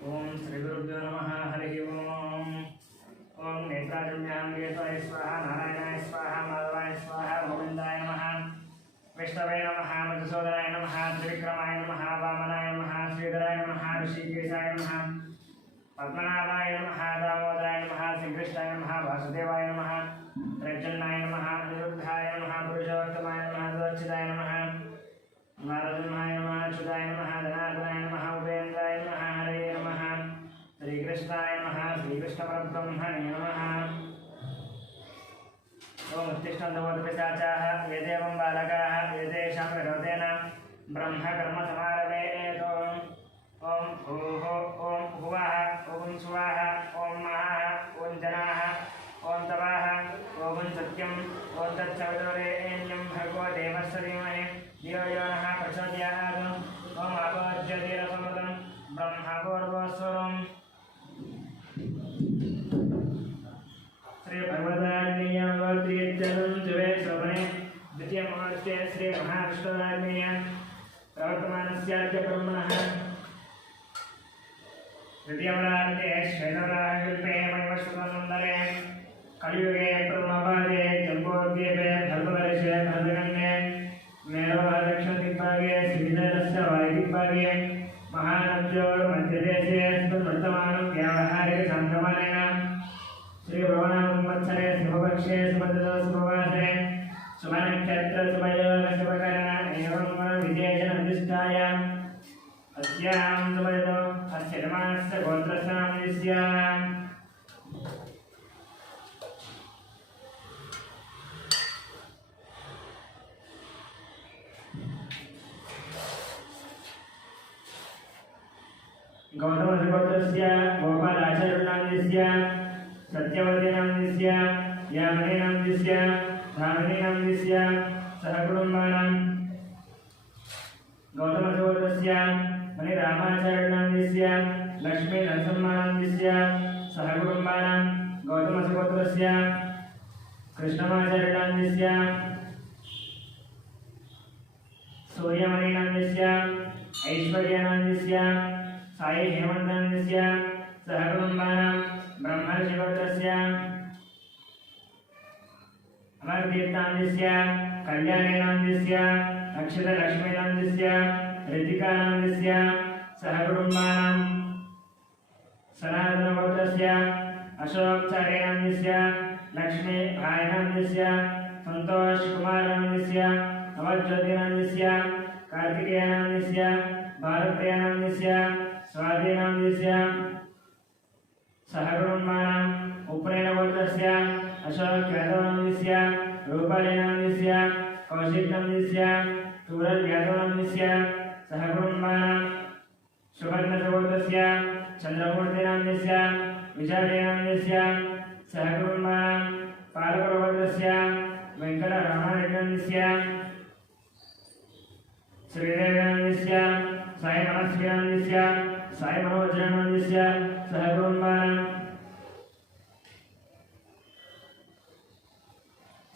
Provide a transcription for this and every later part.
ओम श्री गुरुभ्यो नमः। हरि ओम। ओम नेत्राजन्यां वेदाय स्वाहा, नारायणाय स्वाहा, माधवाय स्वाहा, गोविंदाय नमः, विष्णवे नमः, मधुसूदनाय नमः, त्रिविक्रमाय नमः, वामनाय नमः, श्रीधराय नमः, ऋषिकेशाय नमः, पद्मनाभाय नमः, दामोदराय नमः, श्रीकृष्णाय नमः, वासुदेवाय नमः, प्रजन्नाय नमः, अनिरुद्धाय नमः, पुरुषोत्तमाय नमः, सुरक्षिताय नमः, नारदनाय नमः, अच्युताय नमः, धनार्दनाय नमः, उपेन्द्राय नमः, हरे नमः, श्रीकृष्णाय नमः, श्रीकृष्णपरब्रह्मणे नमः। ओम उत्तिष्ठन्तवोत्पिशाचाः ये देवं बालकाः ये तेषां विरोधेन ब्रह्मकर्मसमारभेतो। ओम भूः ओम भुवः ओम सुवः ओम महः ओम जनाः ओम तवाः ओम सत्यम् ओम तत्सवितुर्वरेण्यं भर्गो देवस्य धीमहि धियो यो नः प्रचोदयात्। ओम आपोज्यतेरसमृतं ब्रह्मपूर्वस्वरम्। श्री भगवदाग्नेयवर्तीत्यनं जुवे शोभने द्वितीयमास्ते श्री महाविष्णुराग्नेय प्रवर्तमानस्याद्य ब्रह्मणः द्वितीयमरान्ते श्वेतवराहकल्पे मयवश्वतनन्दरे कलियुगे प्रथमपादे जम्बोद्वीपे भर्गवर्षे भद्रगण्ये मेरोदक्षिणदिग्भागे श्रीधरस्य वायुदिग्भागे महानद्योर्मध्यदेशे वर्तमानं व्यावहारिकसंक्रमणेन श्रीभुवनसंवत्सरे शुभपक्षे शुभवासरे शुभनक्षत्र शुभयोग शुभकरण एवं विजयजननिष्ठायाम् अस्यां शुभयतो अस्य धर्मस्य गोत्रस्यां गौतमसुगोत्रस्य गोपालाचार्यनामस्य सत्यवतीनामस्य यामिनीनामस्य धामिनीनामस्य सहकुटुम्बानां गौतमसुगोत्रस्य मणिरामाचार्यनामस्य लक्ष्मीनरसिंहनामस्य सहकुटुम्बानां गौतमसुगोत्रस्य कृष्णमाचार्यनामस्य सूर्यमणिनामस्य ऐश्वर्यनामस्य साई हेमंतनामस्य सहकुटुम्बानां ब्रह्मर्षिगोत्रस्य अमरतीर्थनामस्य कल्याणीनामस्य अक्षतलक्ष्मीनामस्य ऋतिकानामस्य सहकुटुम्बानां सनातनगोत्रस्य अशोकचार्यनामस्य लक्ष्मीभायनामस्य संतोषकुमारनामस्य अमरज्योतिनामस्य कार्तिकेयनामस्य भारतप्रियनामस्य स्वाधीनामस्य सहकुटुम्बानां उपनयनगोत्रस्य अशोकयादवनामस्य रूपालीनामस्य कौशिकनामस्य सूरजयादवनामस्य सहकुटुम्बानां सुवर्णसुगोत्रस्य चन्द्रमूर्तिनामस्य विशालीनामस्य सहकुटुम्बानां पालकगोत्रस्य वेङ्कटरामारेड्डिनामस्य श्रीदेवनामस्य साईमनस्वीनामस्य साईमनोजनामस्य सहकुटुम्बानां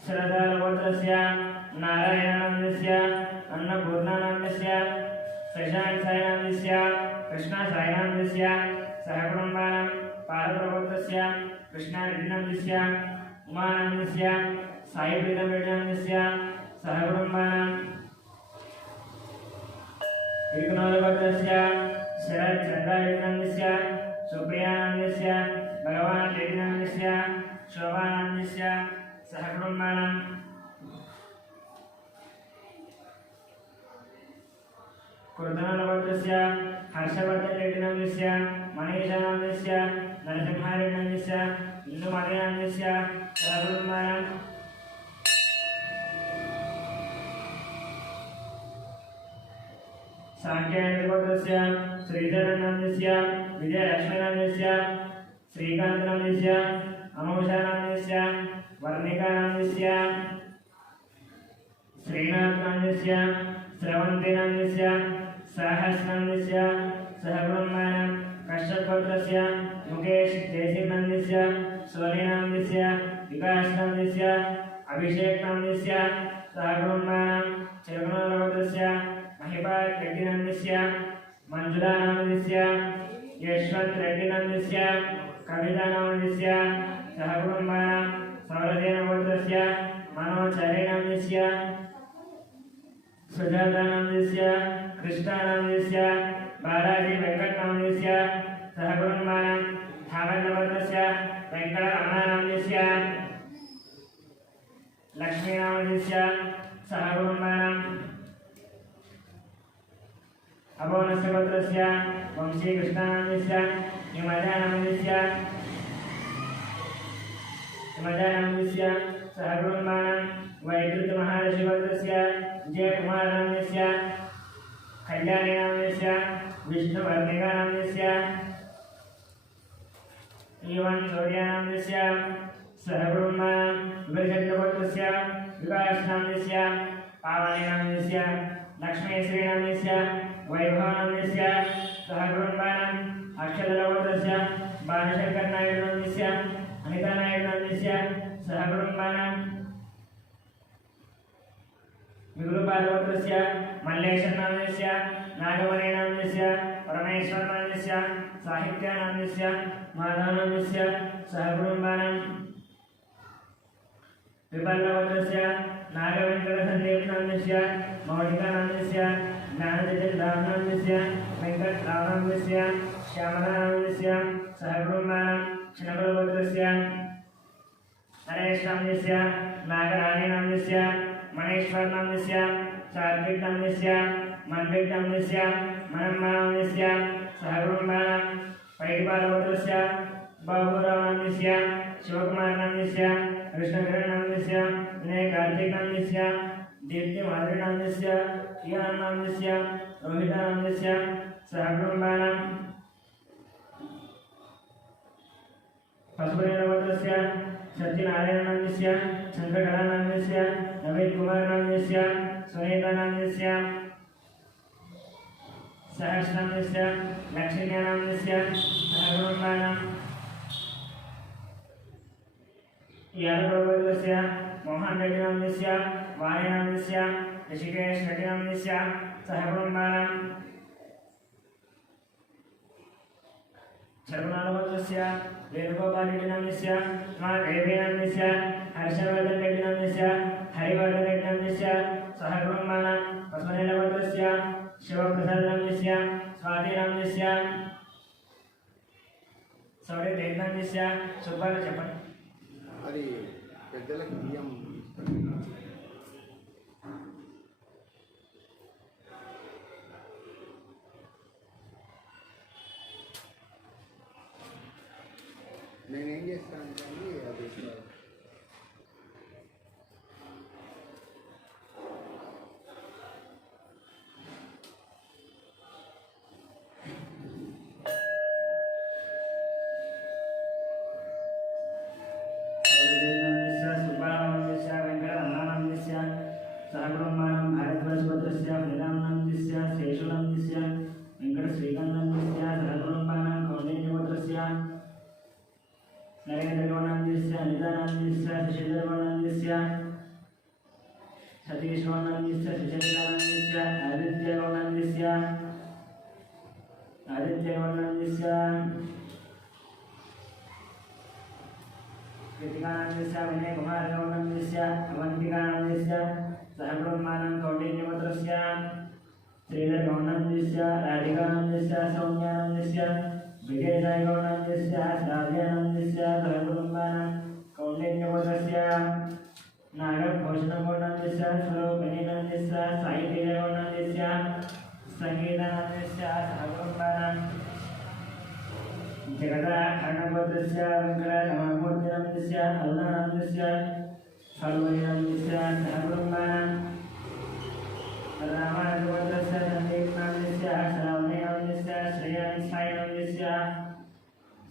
श्रद्धागोत्रस्य नारायणनामस्य अन्नपूर्णानामस्य शशाङ्कसाईनामस्य कृष्णसाईनामस्य सहकुटुम्बानां पालकगोत्रस्य कृष्णारेड्डिनामस्य उमानामस्य साईप्रीतमरेड्डिनामस्य सहकुटुम्बानां विष्णुगोत्रस्य शरच्चन्द्रारेड्डिनामस्य सुप्रियानामस्य भगवान् रेड्डिनामस्य शोभानामस्य सहकुटुम्बानां कुर्दनगोत्रस्य हर्षवर्धनरेड्डिनामस्य मणीषनामस्य नरसिंहारेड्डिनामस्य इन्दुमतिनामस्य सहकुटुम्बानां सांख्यगोत्रस्य श्रीधरनामस्य विजयलक्ष्मीनामस्य श्रीकान्तनामस्य अमोषानामस्य वर्णिकानामस्य श्रीनाथनामस्य स्रवन्तीनामस्य साहसनामस्य सहकुटुम्बानां कश्यपगोत्रस्य मुकेश देशिकनामस्य सूर्यनामस्य विकासनामस्य अभिषेकनामस्य सहकुटुम्बानां चिरगुणगोत्रस्य महिपाल रेड्डिनामस्य मंजुलानामस्य यशवंत रेड्डी नंदस्य कविता नंदस्य सहकुटुंबानां सौरसेन गोत्रस्य मनोचरे नंदस्य सुजाता नंदस्य कृष्णा नंदस्य बालाजी वेंकट नंदस्य सहकुटुंबानां थावरन गोत्रस्य वेंकट रमण नंदस्य लक्ष्मी नंदस्य सहकुटुंबानां अभोनस्य गोत्रस्य वंशी कृष्णानन्दस्य हिमजानन्दस्य सहकुटुंबानां वैकृत महारषि गोत्रस्य जयकुमारनन्दस्य कल्याणीनन्दस्य विष्णुवर्णिकानन्दस्य ईवन सूर्यानन्दस्य सहकुटुंबानां विभजनगोत्रस्य विकासनन्दस्य पावनीनन्दस्य लक्ष्मीश्रीनन्दस्य वैभवानन्दस्य सहकुटुंबानां अक्षरगोत्रस्य बालशंकरनायकनन्दस्य अनितानायकनन्दस्य सहकुटुंबानां विगुरुपादगोत्रस्य मल्लेशनन्दस्य नागमणिनन्दस्य परमेश्वरनन्दस्य साहित्यानन्दस्य माधवानन्दस्य सहकुटुंबानां विपल्लगोत्रस्य नागवेंकटसंदीपनन्दस्य मौलिकानन्दस्य ज्ञानचैतन्यदासनन्दस्य वेंकटरामनन्दस्य श्यामलानन्दस्य सहकुटुंबानां क्षणकुलगोत्रस्य नरेशनन्दस्य नागराणीनन्दस्य मणेश्वरनन्दस्य सात्विकनन्दस्य मनविकनन्दस्य मनम्मानन्दस्य सहकुटुंबानां पैडिपालगोत्रस्य बाबुरावनन्दस्य शिवकुमारनन्दस्य कृष्णकिरणनन्दस्य विनयकार्तिकनन्दस्य दीप्तिमाधुरीनन्दस्य कियानन्दस्य रोहितानन्दस्य सहकुटुंबानां पशुपतिनगोत्रस्य सत्यनारायणनन्दस्य शंकरकलानन्दस्य नवीनकुमारनन्दस्य सुनीतानन्दस्य सहस्रनन्दस्य लक्ष्मीनन्दस्य सहकुटुंबानां यादवगोत्रस्य मोहन रेड्डिनन्दस्य वाणीनन्दस्य ऋषिकेश रेड्डिनन्दस्य सहकुटुंबानां शर्मानगोत्रस्य वेणुगोपाल रेड्डिनन्दस्य देवीनन्दस्य हर्षवर्धन रेड्डिनन्दस्य हरिवर्धन रेड्डिनन्दस्य सहकुटुंबानां पद्मनीलगोत्रस्य शिवप्रसादनन्दस्य स्वातिनन्दस्य सौर्य रेड्डिनन्दस्य सुब्बाल చెప్పండి మరి పెద్దలకు బియ్యం నేనేం చేస్తాను కానీ అది नरेन्द्रगौडनन्दस्य अनितानन्दस्य शशिधरगौडनन्दस्य सतीशगौडनन्दस्य सुचरितानन्दस्य आदित्यगौडनन्दस्य कृतिकानन्दस्य विनयकुमारगौडनन्दस्य अवन्तिकानन्दस्य सहकुटुंबानां कौण्डिन्यपुत्रस्य श्रीधरगौडनन्दस्य राधिकानन्दस्य सौम्यानन्दस्य विजयसाईगौडनन्दस्य श्राव्यानन्दस्य सहकुटुंबानां कौण्डिन्यपुत्रस्य नागभूषणगौडनन्दस्य स्वरूपिणीनन्दस्य साईतेजगौडनन्दस्य संगीतानन्दस्य सहकुटुंबानां जगदाकर्णगोत्रस्य वेंकटरमणमूर्तिनन्दस्य अरुणानन्दस्य सर्वनन्दस्य सहकुटुंबानां रामानन्दगोत्रस्य संदीपनन्दस्य श्रावणीनन्दस्य श्रेयांसाईनन्दस्य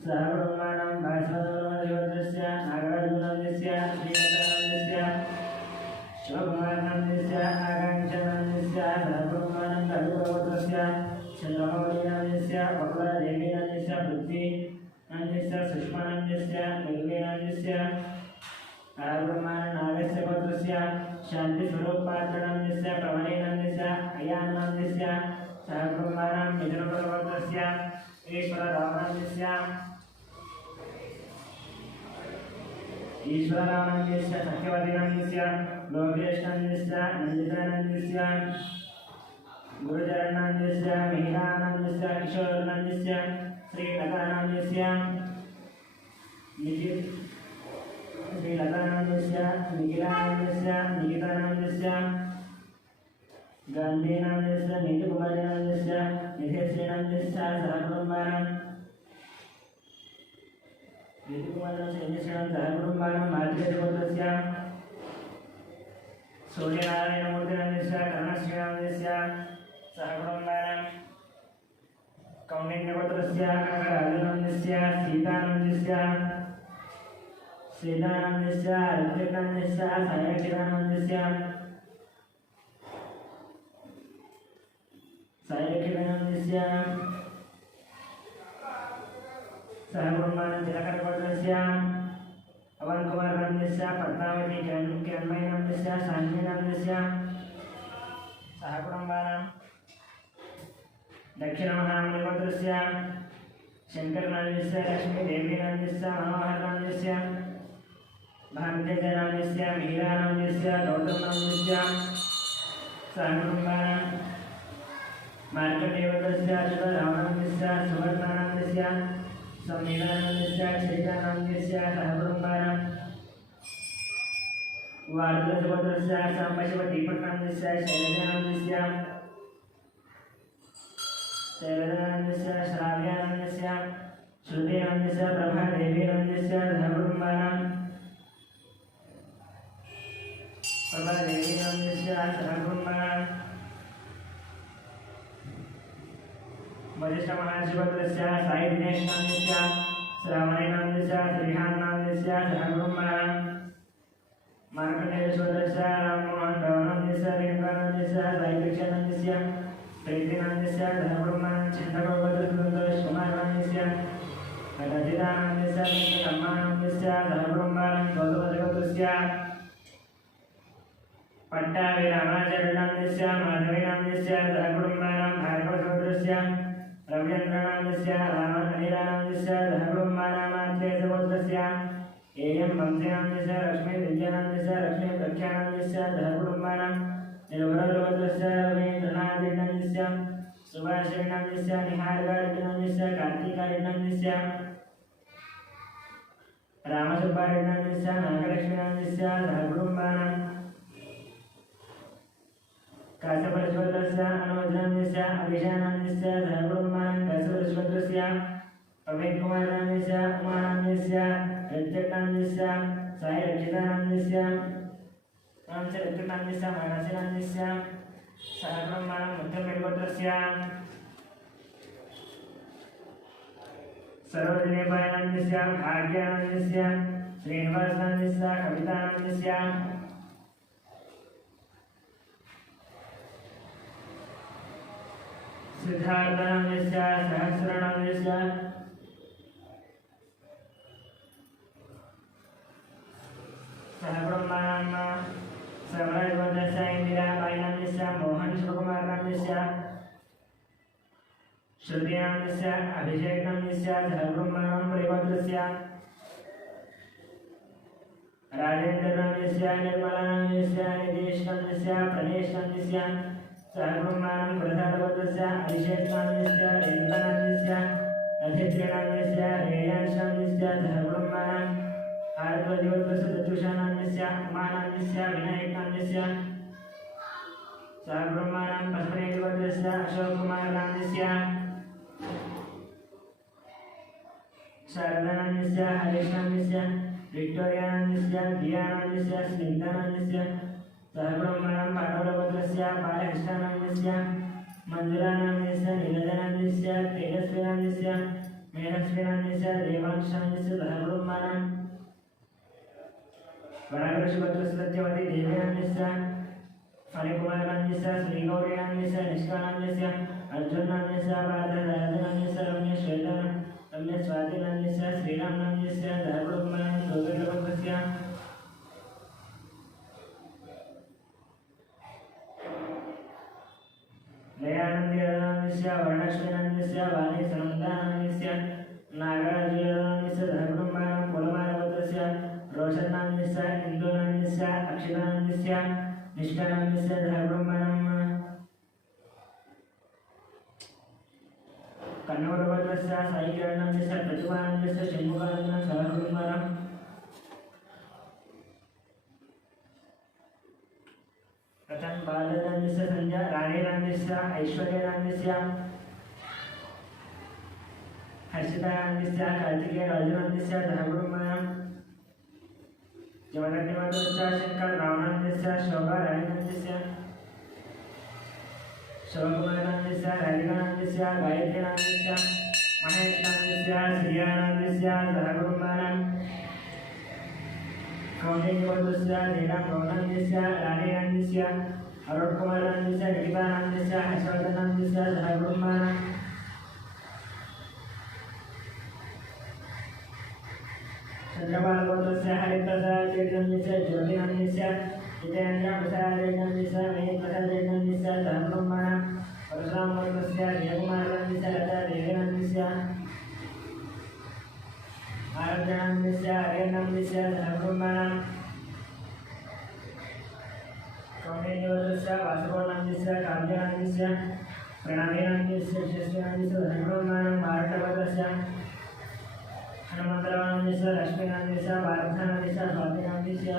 सहकुटुंबानां भास्वरगोत्रस्य नागार्जुननन्दस्य श्रीकान्तनन्दस्य शिवकुमारनन्दस्य आकांक्षानन्दस्य सहकुटुंबानां कविगोत्रस्य चन्द्रमौळीनन्दस्य बकुलादेवीनन्दस्य पृथ्वीनन्दस्य सुष्मानन्दस्य निर्वीनन्दस्य नागस्य गोत्रस्य शान्तिस्वरूपात्रणन्दस्य प्रवणीनन्दस्य अयानन्दस्य सहकुटुंबानां मिथुनकुलगोत्रस्य ईश्वरानन्दस्य सत्यवतीनन्दस्य लोकेशनन्दस्य नन्दितानन्दस्य गुरुचरणनन्दस्य मीरानन्दस्य किशोरनन्दस्य श्रीलतानन्दस्य श्रीलतानन्दस्य निखिलानन्दस्य निकितानन्दस्य गान्धीनन्दस्य नीतिकुमारानन्दस्य निधेश्रीनन्दस्य सहकुटुम्बानां नीतिकुमारानन्दस्य मार्गदेवतस्य सूर्यनारायणमूर्तिनन्दस्य कर्णश्रीनन्दस्य सहकुटुम्बानां कौण्डिन्यपुत्रस्य कनकराजनन्दस्य सीतानन्दस्य श्रीदानन्दस्य ऋत्विकानन्दस्य सायकिरानन्दस्य सायकिरानन्दस्य सहकुटुम्बानां तिलकरकोटस्य अवनकुमारनन्दस्य पद्मावती किरणमयीनन्दस्य शान्तिनन्दस्य सहकुटुम्बानां दक्षिणमहामणिपुत्रस्य शङ्करनन्दस्य लक्ष्मीदेवीनन्दस्य मनोहरनन्दस्य भारतीयनन्दस्य मीरानन्दस्य गौतमनन्दस्य सहकुटुम्बानां मार्कण्डेयवतस्य अच्युतरामानन्दस्य सुवर्णानन्दस्य संविधानन्दस्य चैतन्यानन्दस्य सहकुटुम्बानां वार्धुलसुभद्रस्य साम्बशिवदीपकानन्दस्य शैलजानन्दस्य श्राव्यानन्दस्य श्रुतिनन्दस्य प्रभादेवीनन्दस्य सहकुटुम्बानां प्रभादेवीनन्दस्य सहकुटुम्बानां वरिष्ठमहाशिवपुत्रस्य साईदिनेशनन्दस्य श्रावणेनन्दस्य श्रीहानन्दस्य सहकुटुम्बानां मार्कण्डेयेश्वरस्य राममोहनरावनन्दस्य रेणुकानन्दस्य साईकृष्णानन्दस्य प्रीतिनन्दस्य सहकुटुम्बानां चन्द्रगौपदकुमारनन्दस्य रजितानन्दस्य वेङ्कटम्मानन्दस्य सहकुटुम्बानां गौतमदेवतस्य पट्टाभिरामाचरणनन्दस्य माधवीनन्दस्य सहकुटुम्बानां भार्गवसहोदरस्य रविचन्द्रनन्दस्य अनिलानन्दस्य सहकुटुम्बानामात्रेयसहोदरस्य एयं वंशीनन्दस्य लक्ष्मीविद्यानन्दस्य लक्ष्मीप्रख्यानन्दस्य सहकुटुम्बानां निर्मलसहोदरस्य रवीन्द्रनाथनन्दस्य सुभाषिनन्दस्य निहारगारेड्डिनन्दस्य कार्तिकारेड्डिनन्दस्य रामसुब्बारेड्डिनन्दस्य नागलक्ष्मीनन्दस्य सहकुटुम्बानां काश्यपरिश्वरस्य अनुजनन्दस्य अभिषानन्दस्य सहकुटुम्बानां काश्यपरिश्वरस्य प्रवीणकुमारनन्दस्य उमानन्दस्य ऋत्विकानन्दस्य साईरक्षितानन्दस्य ऋत्विकानन्दस्य मानसीनन्दस्य सहकुटुम्बानां मुद्दमेलपुत्रस्य सरोजिनीबाईनन्दस्य भाग्यानन्दस्य श्रीनिवासानन्दस्य कवितानन्दस्य सिद्धार्थनन्दस्य सहस्रनन्दस्य सहकुटुम्बानां श्रवणदेवतस्य इन्दिराबाईनन्दस्य मोहन शिवकुमारनन्दस्य श्रुतिनन्दस्य अभिषेकनन्दस्य सहकुटुम्बानां प्रियपुत्रस्य राजेन्द्रनन्दस्य निर्मलानन्दस्य निदेशनन्दस्य प्रणेशनन्दस्य सहकुटुम्बानां प्रधानपत्रस्य अभिषेकनन्दस्य रेणुकानन्दस्य अथित्रिनन्दस्य रेयांशनन्दस्य सहकुटुम्बानां भारद्वाजपत्रस्य चतुषानन्दस्य उमानन्दस्य विनायकनन्दस्य सहकुटुम्बानां पद्मनेत्रपत्रस्य अशोककुमारनन्दस्य शारदानन्दस्य हरीशनन्दस्य विक्टोरियानन्दस्य दियानन्दस्य स्निग्धानन्दस्य सहकुटुम्बानां पाटवपत्रस्य बालकृष्णानन्दस्य मञ्जुलानन्दस्य नीलजानन्दस्य तेजस्वीनन्दस्य मेघस्वीनन्दस्य देवांशानन्दस्य सहकुटुम्बानां वराहऋषिपत्रस्य सत्यवती देवीनन्दस्य फणिकुमारनन्दस्य श्रीगौरीनन्दस्य निष्कानन्दस्य अर्जुननन्दस्य पार्थराजनन्दस्य रम्यस्वातिनन्दस्य श्रीरामनन्दस्य सहकुटुम्बानां सौगर्यपत्रस्य दयानन्दस्य वर्णश्रीनन्दस्य वाणीसनन्दानन्दस्य कन्नौरगोत्रस्य साईकिरणस्य प्रतिभानन्दस्य शम्भुकानन्दं सहकुमारं रतन बालनन्दस्य संध्या राणीनन्दस्य ऐश्वर्यनन्दस्य हर्षितानन्दस्य कार्तिकेय राजनन्दस्य सहकुमारं जगन्नाथदेवस्य शंकर रावणनन्दस्य शोभा राणीनन्दस्य शोभकुमारनन्दस्य राधिकानन्दस्य गायत्रीनन्दस्य महेशनन्दस्य श्रीयानन्दस्य सहकुमारं कौंडिन्यवधूस्य नीलमोहनन्दस्य राणीनन्दस्य अरुणकुमारनन्दस्य गीतानन्दस्य हर्षवर्धनन्दस्य सहकुमारं चंद्रबालगोत्रस्य हरिप्रसाद चैतन्यस्य ज्योतिनन्दस्य जितेन्द्र प्रसादेनन्दस्य महेशप्रसादेनन्दस्य सहकुमारं परशुरामगोत्रस्य जयकुमारनन्दस्य लता देवीनन्दस्य आराध्यनन्दस्य हरिनन्दस्य सहकुमारं कौंडिन्यवधूस्य वासुदेवनन्दस्य काव्यानन्दस्य प्रणवीनन्दस्य यशस्वीनन्दस्य सहकुमारं मारठगोत्रस्य हनुमन्तरावनन्दस्य लक्ष्मीनन्दस्य भारतनन्दस्य स्वातिनन्दस्य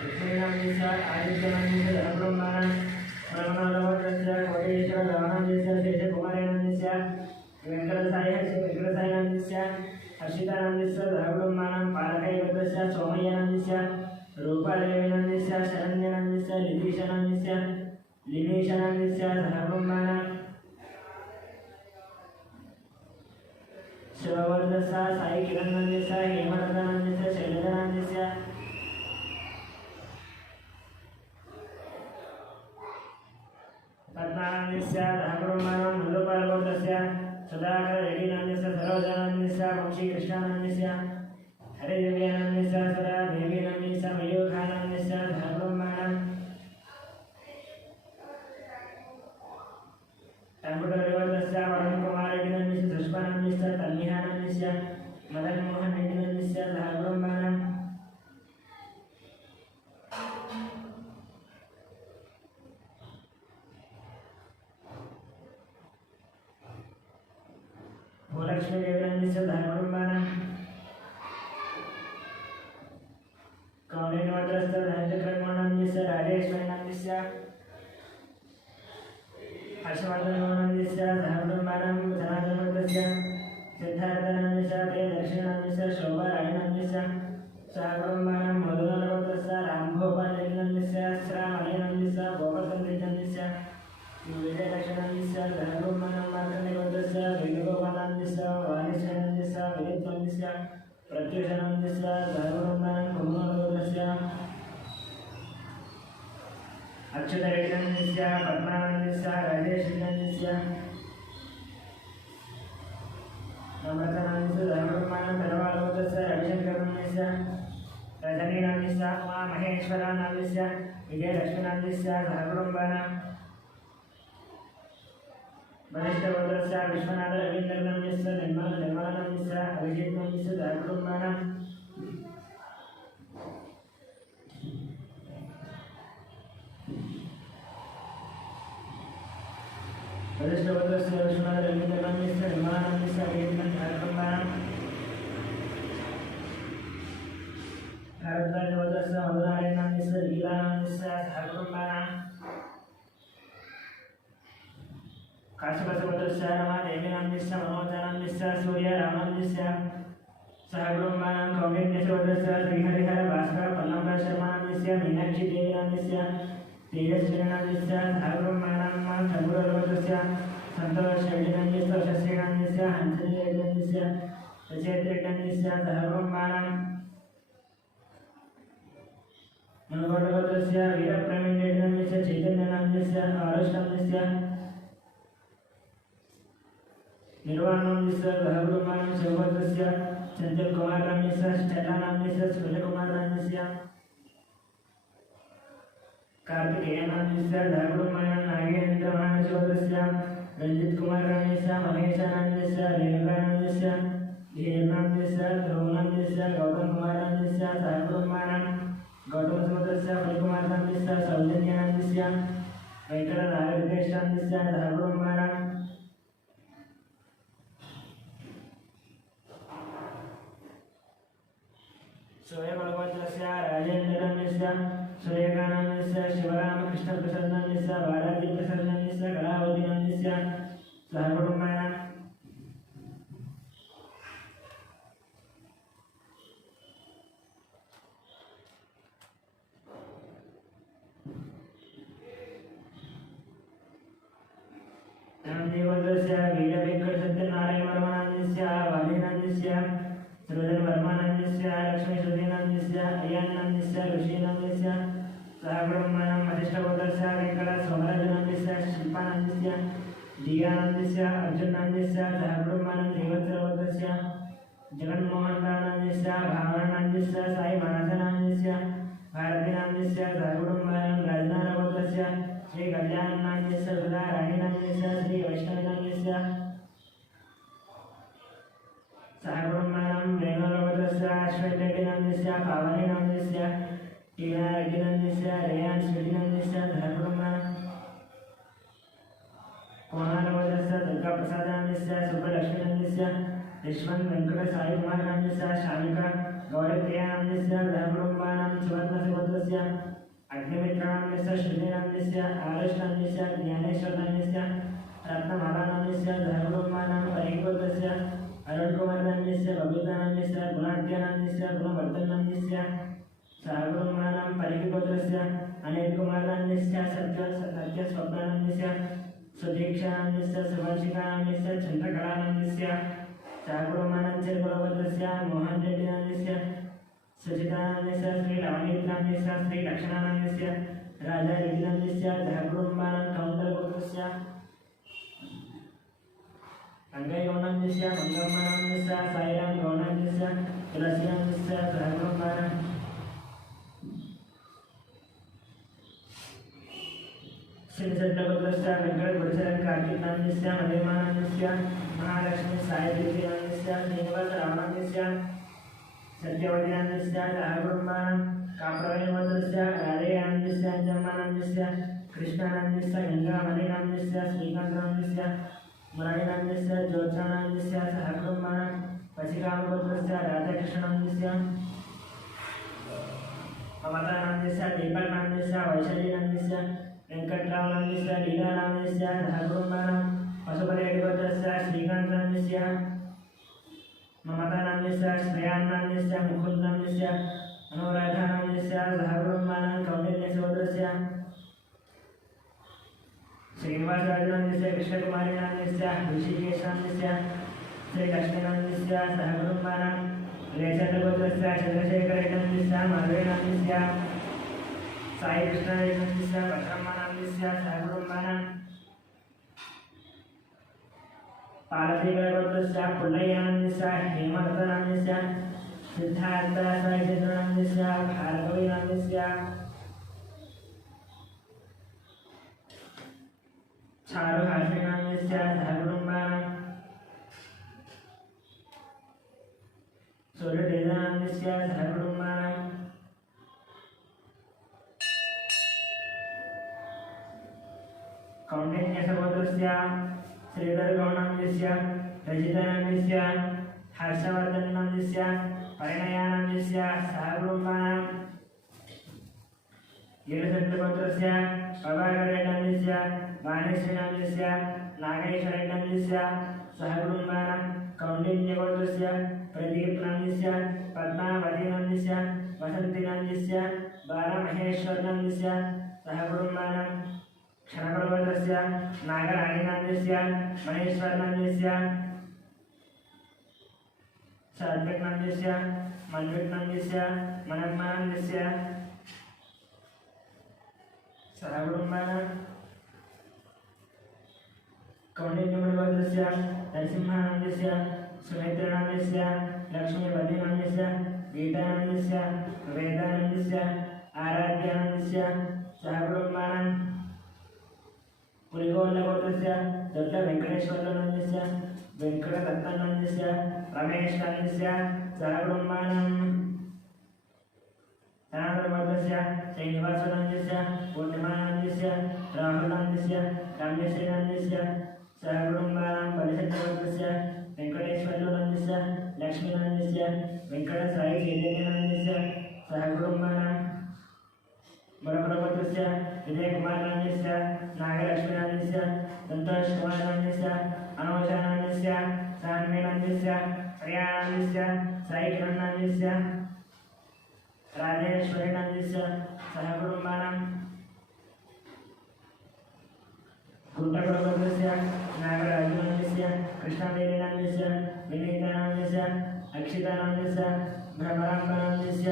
लक्ष्मीनन्दस्य आदित्यनन्दस्य सहकुमारं रघुनाथगोत्रस्य कोटेश्वर रावणन्दस्य शेषकुमारेनन्दस्य वेङ्कटसायनन्दस्य हर्षितानन्दस्य सहकुमारं पालकैगोत्रस्य सोमय्यनन्दस्य रूपादेवीनन्दस्य शरण्यनन्दस्य लिपीशनन्दस्य लिनीशनन्दस्य सहकुमारं शिववर्धस्य साईकिरणनन्दस्य हेमलतानन्दस्य शैलजानन्दस्य पद्मानन्दस्य सहकुमारं मधुपालगोत्रस्य सुधाकर रेड्डीनन्दस्य सरोजानन्दस्य वंशीकृष्णानन्दस्य हरिदेव्यानन्दस्य सदा देवीनन्दस्य मयूखानन्दस्य सहकुमारं टंकुटरेवतस्य वरुणकुमार रेड्डीनन्दस्य सुष्मानन्दस्य तन्मिहानन्दस्य मदनमोहन रेड्डीनन्दस्य सहकुमारं भूलक्ष्मी देवीनन्दस्य सहकुमारं कौंडिन्यवधूस्य धनचक्रमोहनन्दस्य राजेश्वरीनन्दस्य हर्षवर्धननन्दस्य सहकुमारं धनाधनवधूस्य सिद्धार्थनन्दस्य प्रियदर्शनन्दस्य शोभा राणीनन्दस्य सहकुमारं मधुनगोत्रस्य रामभोपालनन्दस्य श्रावणीनन्दस्य गोवर्धननन्दस्य विजयलक्ष्मणस्य सहकुमारं मार्कण्डेयगोत्रस्य वेणुगोपालनन्दस्य वाणीशनन्दस्य विनितनन्दस्य प्रत्युषनन्दस्य सहकुमारं कुमुदगोत्रस्य अच्युतरेड्डीनन्दस्य पद्मानन्दस्य राजेशनन्दस्य नम्रतानन्दस्य सहकुमारं धनवालगोत्रस्य रविशंकरनन्दस्य रजनीनन्दस्य उमामहेश्वरानन्दस्य विजयलक्ष्मीनन्दस्य सहकुमारं वरिष्ठगोत्रस्य विश्वनाथ रवीन्द्रनन्दस्य निर्मलानन्दस्य अभिजितनन्दस्य सहकुमारं वरिष्ठगोत्रस्य विश्वनाथ रवीन्द्रनन्दस्य निर्मलानन्दस्य अभिजितनन्दस्य सहकुमारं भारद्वाजगोत्रस्य मधुनारायणनन्दस्य लीलानन्दस्य सहकुमारं काशीपतिगोत्रस्य रमादेवीनन्दस्य मनोजानन्दस्य सूर्यरामनन्दस्य सहकुमारं कौंडिन्यगोत्रस्य श्रीहरिहर भास्कर पल्लव शर्मानन्दस्य मीनाक्षी देवीनन्दस्य तेजस्वीनन्दस्य सहकुमारं चंद्रगोत्रस्य संतोष रेड्डीनन्दस्य शशिनन्दस्य हंसनी रेड्डीनन्दस्य रचयित रेड्डीनन्दस्य सहकुमारं मनोगोत्रस्य वीरप्रवीण रेड्डीनन्दस्य चैतन्यनन्दस्य आरुषनन्दस्य निर्वाणनन्दस्य सहकुमारं शिवगोत्रस्य चंचलकुमारनन्दस्य स्टेलानन्दस्य सूर्यकुमारनन्दस्य कार्तिकेयनन्दस्य सहकुमारं नागेन्द्रमहाशिवगोत्रस्य रंजितकुमारनन्दस्य महेशानन्दस्य रेणुकानन्दस्य धीरनन्दस्य ध्रुवनन्दस्य गौतमकुमारनन्दस्य सहकुमारं गौतमसमुद्रस्य फणिकुमारनाम्नस्य सौजन्यानाम्नस्य वेङ्कटनागरिकेशान्नस्य धर्मकुमारं सूर्यकुलगोत्रस्य राजेन्द्रनाम्नस्य सूर्यकानाम्नस्य शिवरामकृष्णप्रसन्नाम्नस्य बालाजीप्रसन्नाम्नस्य कलावतीनाम्नस्य सहकुटुम्बानां देवदस्य वीरवेङ्कटसत्यनारायणवर्मनाम्नस्य वालीनाम्नस्य सृजनवर्मनाम्नस्य लक्ष्मीश्रुतिनाम्नस्य अयन्नाम्नस्य ऋषीनाम्नस्य सहकुटुम्बानां वसिष्ठगोत्रस्य वेङ्कटसोमराजनाम्नस्य शिल्पानाम्नस्य दियानाम्नस्य अर्जुननाम्नस्य सहकुटुम्बानां देवत्रगोत्रस्य जगन्मोहनरावनाम्नस्य भावनाम्नस्य साईमानसनाम्नस्य भारतीनाम्नस्य सहकुटुम्बानां राजनारगोत्रस्य श्री कल्याणनाम्नस्य सुधा राणीनाम्नस्य श्री वैष्णवीनाम्नस्य सहकुटुम्बानां वेणुगोत्रस्य अश्वथरेड्डिनाम्नस्य पावनीनाम्नस्य टीनारेड्डिनाम्नस्य रेयान् स्मृतिनाम्नस्य सहकुटुम्बानां कोणालगोत्रस्य दुर्गाप्रसादनाम्नस्य सुब्बलक्ष्मीनाम्नस्य यशवन्त वेङ्कट साईकुमारनाम्नस्य शामिका गौरप्रियानाम्नस्य सहकुटुम्बानां सुवर्णसुगोत्रस्य अग्निमित्रानाम्नस्य श्रुतिनाम्नस्य आरुषनाम्नस्य ज्ञानेश्वरनाम्नस्य रत्नमालानाम्नस्य धर्मकुटुम्बानां परिगोत्रस्य अरुणकुमारनाम्नस्य बबीतानाम्नस्य गुणाढ्यनाम्नस्य गुणवर्धननाम्नस्य सहकुटुम्बानां परिगोत्रस्य अनिलकुमारनाम्नस्य सत्यस्वप्नानाम्नस्य सुदीक्षानाम्नस्य सुभाषिकानाम्नस्य चन्द्रकलानाम्नस्य सहकुटुम्बानां चिरकुलगोत्रस्य मोहनरेड्डिनाम्नस्य सुचितानाम्नस्य श्रीलवणीनाम्नस्य श्रीलक्षणानाम्नस्य राजारेड्डिनाम्नस्य सहकुटुम्बानां कौण्डलगोत्रस्य अंगैगौणाम्नस्य मंगम्मानाम्नस्य साईराम गौणाम्नस्य तुलसीनाम्नस्य सहकुटुम्बानां सिंहगोत्रस्य वेङ्कटगुडिसरं कार्तिकनाम्नस्य मधुमानाम्नस्य महालक्ष्मी साईदेवीनाम्नस्य श्रीनिवासरावणाम्नस्य सत्यवतीनाम्नस्य सहकुटुम्बानां काप्रवणगोत्रस्य राधेयानाम्नस्य अंजम्मानाम्नस्य कृष्णानाम्नस्य गङ्गामणिनाम्नस्य श्रीकान्तनाम्नस्य मुरारीनाम्नस्य ज्योत्स्नानाम्नस्य सहकुटुम्बानां वशिकामगोत्रस्य राधाकृष्णनाम्नस्य ममतानाम्नस्य दीपकनाम्नस्य वैशालीनाम्नस्य वेङ्कटरावनाम्नस्य लीलानाम्नस्य सहकुटुम्बानां पशुपतिगोत्रस्य श्रीकान्तनाम्नस्य ममतानाम्नस्य श्रेयान्नाम्नस्य मुकुन्दनाम्नस्य अनुराधानाम्नस्य सहकुटुम्बानां कौण्डिन्यगोत्रस्य श्रीनिवासराजनाम्नस्य कृष्णकुमारीनाम्नस्य ऋषिकेशानाम्नस्य श्रीलक्ष्मीनाम्नस्य सहकुटुम्बानां लेचन्द्रगोत्रस्य चन्द्रशेखरनाम्नस्य माधवीनाम्नस्य साईकृष्णनाम्नस्य पद्मनाम्नस्य सहकुटुम्बानां पार्वतीगोत्रस्य पुल्लय्यनाम्नस्य हेमलतानाम्नस्य सिद्धार्थसाईचन्द्रनाम्नस्य भार्गवीनाम्नस्य चारुहासिनाम्नस्य सहकुटुम्बानां सूर्यतेजनाम्नस्य सहकुटुम्बानां कौण्डिन्यगोत्रस्य श्रीधरगौणाम्नस्य रजितानाम्नस्य हर्षवर्धननाम्नस्य परिणयानाम्नस्य सहकुटुम्बानां गिरिशन्द्रगोत्रस्य प्रभाकरनाम्नस्य वाणीश्रीनाम्नस्य नागेश्वरनाम्नस्य सहकुटुम्बानां कौण्डिन्यगोत्रस्य प्रदीपनाम्नस्य पद्मावतीनाम्नस्य वसन्तीनाम्नस्य बालमहेश्वरनाम्नस्य सहकुटुम्बानां क्षणकुलगोत्रस्य नागराणीनाम्नस्य महेश्वरनाम्नस्य सात्विकनाम्नस्य मन्वितनाम्नस्य मनम्मानाम्नस्य सहकुटुम्बानां कौण्डिन्यगोत्रस्य नरसिंहनाम्नस्य सुमित्रनाम्नस्य लक्ष्मीपतिनाम्नस्य गीतानाम्नस्य वेदानाम्नस्य आराध्यानाम्नस्य सहकुटुम्बानां पुलिगोल्लगोत्रस्य दत्तवेङ्कटेश्वरनाम्नस्य वेङ्कटदत्तनाम्नस्य रमेशनाम्नस्य सहकुटुम्बानां भगवतस्य श्रीनिवासनन्दस्य पूर्णिमानन्दस्य राहुलनन्दस्य रम्यश्रीनन्दस्य सहकुटुम्बानां परिषद्भगवतस्य वेङ्कटेश्वरनन्दस्य लक्ष्मीनन्दस्य वेङ्कटसाई चैतन्यनन्दस्य सहकुटुम्बानां बड़भगवतस्य विजयकुमारनन्दस्य नागलक्ष्मीनन्दस्य संतोषकुमारनन्दस्य अनोषानन्दस्य सान्वीनन्दस्य श्रेयानन्दस्य साईकिरणनन्दस्य राजेश्वरीनन्दस्य सहकुटुम्बानां गुण्डभगवतस्य नागराजुनन्दस्य कृष्णवेणीनन्दस्य विनीतानन्दस्य अक्षितानन्दस्य भ्रमराम्बानन्दस्य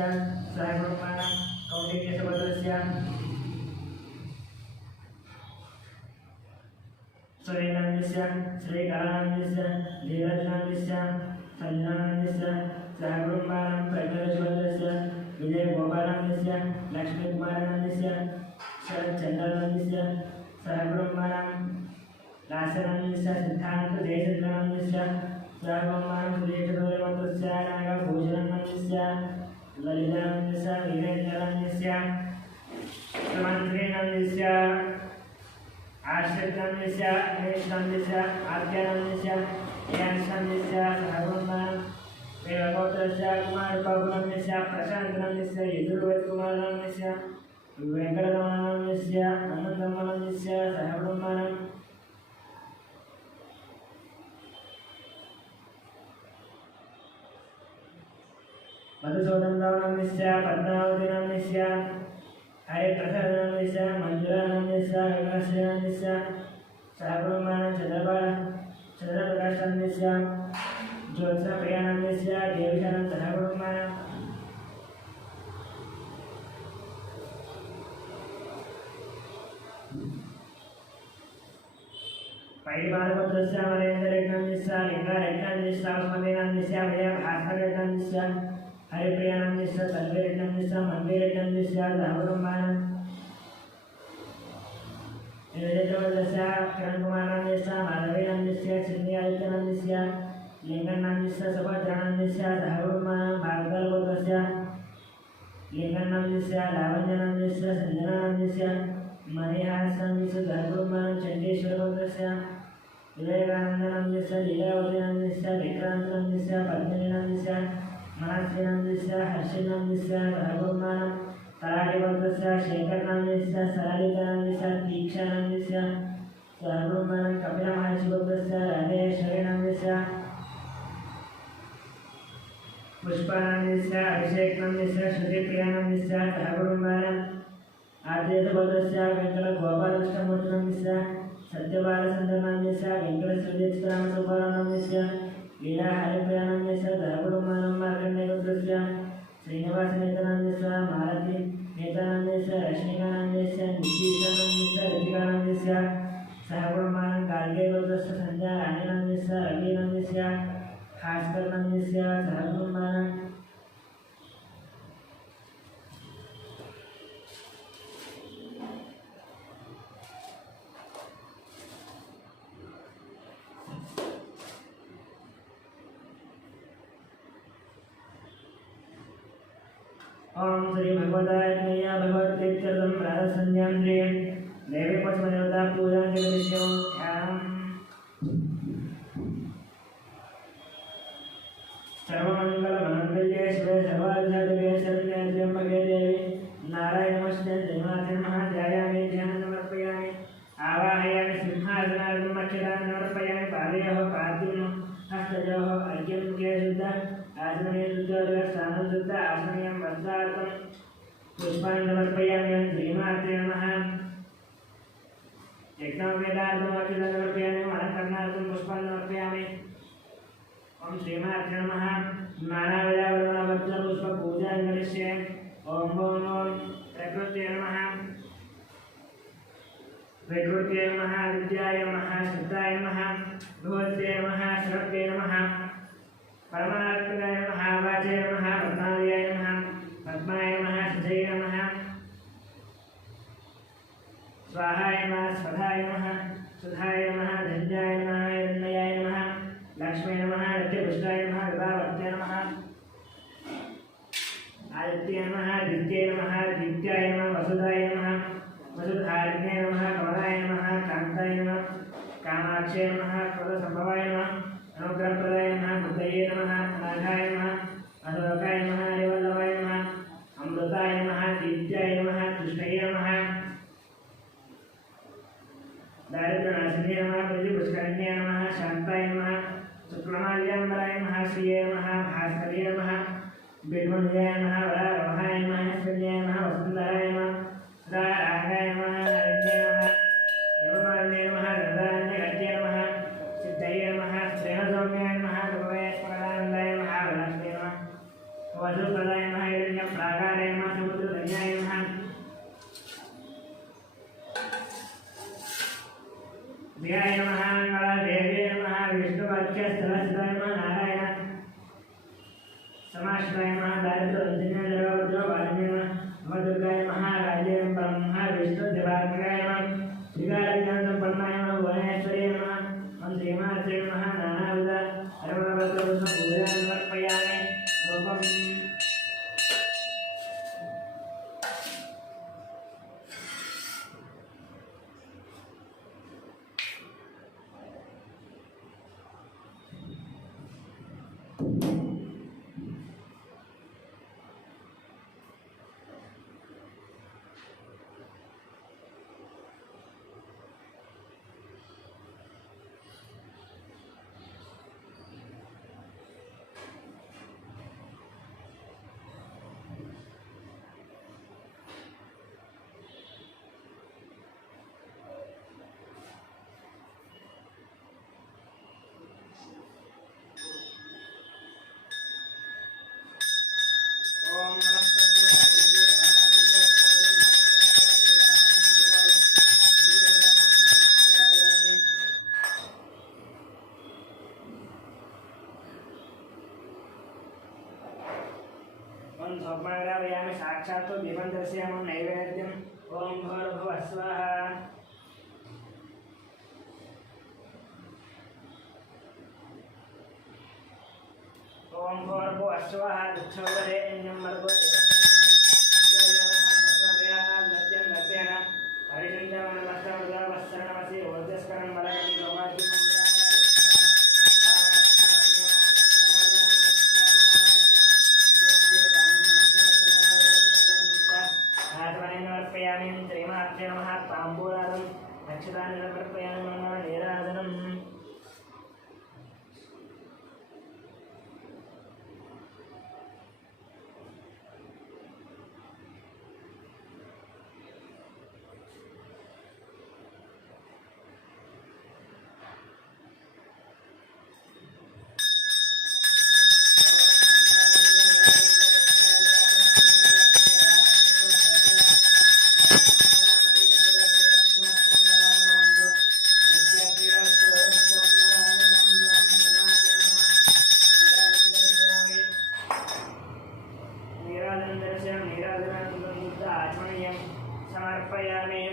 सहकुटुम्बानां कौटिल्यसुभद्रस्य सुरेनन्दस्य श्रीकलानन्दस्य धीरजनन्दस्य संजनानन्दस्य सहकुटुम्बानां प्रज्वलसुभद्रस्य विजयगोपालनन्दस्य लक्ष्मीकुमारानन्दस्य शरच्चन्द्रानन्दस्य सहकुटुम्बानां लास्यानन्दस्य सिद्धान्तदेशनन्दस्य सहकुटुम्बानां सुरेशगौरवतस्य नागभूषणनन्दस्य ललितानन्दस्य वीरेन्द्रनन्दस्य सुमन्त्रीनन्दस्य आश्रितनन्दस्य गणेशनन्दस्य आद्यानन्दस्य ज्ञाननन्दस्य सहकुटुम्बानां वेदगोत्रस्य कुमारबाबुनन्दस्य प्रशान्तनन्दस्य यजुर्वेदकुमारनन्दस्य वेङ्कटरमणनन्दस्य अनन्तमनन्दस्य सहकुटुम्बानां मधुसूदननन्दस्य पद्मावतीनन्दस्य हरिप्रसादनन्दस्य मञ्जुलानन्दस्य गगनश्रीनन्दस्य सहकुटुम्बानां चन्द्रप्रकाशनन्दस्य ज्योत्स्नाप्रियानन्दस्य देवीशानं सहकुटुम्बानां पैडिबालपुत्रस्य अमरेन्द्ररेड्डनन्दस्य लिङ्गारेड्डनन्दस्य स्मृतिनन्दस्य विजयभास्कररेड्डनन्दस्य हरिप्रियानन्दस्य तन्वीरेड्डनन्दस्य मन्दिरेड्डनन्दस्य सहकुटुम्बानां निरजवर्धस्य किरणकुमारनन्दस्य माधवीनन्दस्य चिन्मयादित्यनन्दस्य लिङ्गन्नन्दस्य सुभद्रानन्दस्य सहकुटुम्बानां भागवतपुत्रस्य लिङ्गन्नन्दस्य लावण्यनन्दस्य सञ्जनानन्दस्य मणिहासनन्दस्य सहकुटुम्बानां चण्डीश्वरपुत्रस्य विवेकानन्दनन्दस्य लीलावतीनन्दस्य विक्रान्तनन्दस्य पद्मिनीनन्दस्य मनस्विनन्दस्य हर्षिनन्दस्य सहकुटुम्बानां तलाटिपुत्रस्य शेखरनन्दस्य सरलितानन्दस्य दीक्षानन्दस्य सहकुटुम्बानां कपिलमहर्षिपुत्रस्य राजेश्वरीनन्दस्य पुष्पानन्दस्य अभिषेकनन्दस्य श्रुतिप्रियानन्दस्य सहकुटुम्बानां आद्यसुभद्रस्य वेङ्कटगोपालकृष्णमूर्तिनन्दस्य सत्यबालसुन्दरनन्दस्य वेङ्कटश्रीचित्रामसुब्बारानन्दस्य लीला हरिप्रियानन्दस्य सहकुटुम्बानां मार्कण्डेयपुत्रस्य श्रीनिवासनेतानन्दस्य मालती नेतानन्दस्य रश्मिकानन्दस्य नितीशानन्दस्य रतिकानन्दस्य सहकुटुम्बानां गार्गेयपुत्रस्य सञ्जयराणीनन्दस्य रविनन्दस्य भास्करनन्दस्य सहकुटुम्बानां ओम श्री भगवताय नमः भगवत्प्रीत्यर्थं प्रातःसन्ध्यान्द्रियं देवी पद्मदेवता पूजां जगदीश्वरं ध्यानम् सर्वमङ्गलमाङ्गल्ये शिवे सर्वार्थसाधके शरण्ये त्र्यम्बके देवी नारायणनमस्ते देवाय नमः ध्यायामि ध्यानं समर्पयामि आवाहयामि सिंहासनार्थं अक्षतान् समर्पयामि पादयोः पाद्यं हस्तयोः अर्घ्यं मुखे शुद्ध आसने शुद्धोदकस्थानं शुद्ध आसनीयं वस्त्रार्थं पुष्पान् समर्पयामि श्रीमात्रे नमः यज्ञोपवेदार्थम् अक्षतान् समर्पयामि अलङ्करणार्थं पुष्पान् समर्पयामि ओम श्रीमात्रे नमः नानाविधपुष्पपूजां करिष्ये ओम ओम प्रकृत्यै नमः प्रकृत्यै नमः विद्याय नमः शुद्धाय नमः भगवत्यै नमः सर्वत्यै नमः परमात्मनाय नमः वाचाय नमः पद्मालयाय नमः पद्माय नमः सुधये नमः स्वाहाय नमः स्वधाय नमः सुधाय नमः धन्याय नमः हिरण्मयाय नमः लक्ष्मी नमः नित्यपुष्टाय नमः विभावर्त्यै नमः आदित्याय नमः दित्याय नमः दित्याय नमः वसुधाय नमः वसुधारिण्ये नमः कमलाय नमः कान्ताय नमः कामाक्षे नमः क्रोधसम्भवाय नमः अनुग्रहप्रदाय नमः बुद्धये नमः नागाय नमः अशोकाय नमः हरिवल्लभाय नमः अमृताय नमः दित्याय नमः कृष्णये नमः दारिद्र्यनाशिन्ये नमः प्रतिपुष्करण्ये नमः शान्ताय नमः शुक्लमाल्याम्बराय नमः श्रिये नमः भास्कर्ये नमः बिल्वन्याय नमः वरारोहाय नमः ऐश्वर्याय नमः वसुन्धराय नमः सदारागाय नमः नरण्ये नमः हेममालिन्ये नमः गन्धान्यगत्ये नमः सिद्धये नमः श्रेणसौम्याय नमः कृपवेश्वरानन्दाय नमः वरलक्ष्मे नमः वधुप्रदाय नमः हिरण्यप्राकाराय नमः समुद्रधन्याय नमः ध्याय नमः मंगलादेव्ये नमः विष्णुवाक्यस्थलस्थिताय नमः नारायण समाश्रयाय नमः दारिद्र्यरञ्जनाय जगवज्रवादिने नमः नवदुर्गाय नमः राज्ये ब्रह्म विष्णुदेवात्मकाय नमः श्रीकालज्ञानसम्पन्नाय नमः भुवनेश्वर्ये नमः ओं श्रीमात्रे नमः नानाविध हरवरवरपूजां समर्पयामि रूपम् सोपमाग्रापयामि साक्षात् दीपं दर्शयामि नैवेद्यम् ॐ भूर्भुवः स्वाहा ॐ भूर्भुवः स्वाहा दुःखोदरे अन्यं वर्गो हरिचन्द्रवनवस्त्रवस्त्रणमसि ओजस्करं बलकं गौमाद्यमं श्रीमात्रे नमः ताम्बूलादं नक्षत्राणि समर्पयामि मम नीराजनम् आचमनीयं समर्पयामि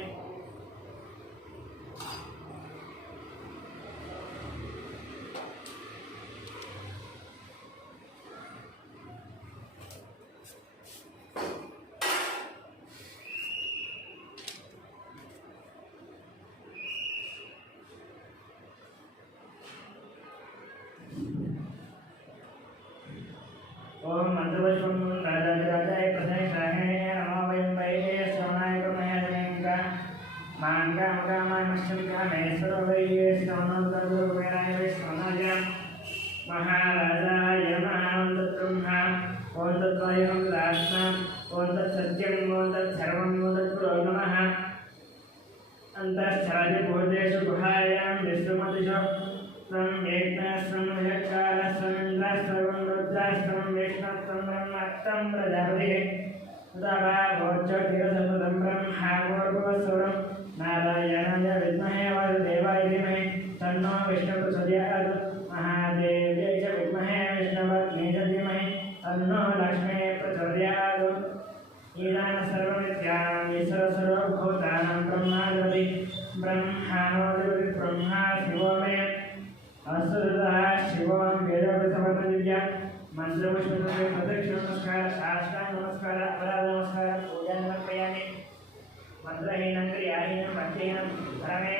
ओम मंत्रवचन राजाय प्रथमेशाय नमो वयं वैदे श्रवणाय ब्रह्मयाजनेका मांगामगामाय मश्चमिकामेश्वरो वैदे श्रवणोत्तररूपेणाय वैश्वनाय महाराजाय नमः तत्ब्रह्मा ओं तत्त्वयं लास्ना ओं तत्सत्यं ओं तत्सर्वं ओं तत्पुरो नमः अंतश्चरादि भूतेषु गुहायां विष्णुमतिषु स्वं वेक्तास्वं विचक्षारस्वं इन्द्रास्वं रुद्रास्वं विष्णुस्वं ब्रह्मस्वं प्रजापतिः तदा भोज्योतिरसमुदं ब्रह्मावोर्भुवस्वरं नारायणाय विद्महे वासुदेवाय धीमहि तन्नो विष्णुप्रचोदयात् महादेव्यै च विद्महे विष्णुपत्न्यै च धीमहि तन्नो लक्ष्मी प्रचोदयात् ईशान सर्वविद्यानां ईश्वरसर्वभूतानां ब्रह्माधिपति ब्रह्माणोऽधिपति ब्रह्मा शिवो मे असुरः शिवं वेदोपसमतदिव्या मंत्रपुष्पे प्रदक्षिण नमस्कार साष्टांग नमस्कार अपराध नमस्कार पूजा समर्पयामि मंत्रहीनं क्रियाहीनं भक्तिहीनं परमे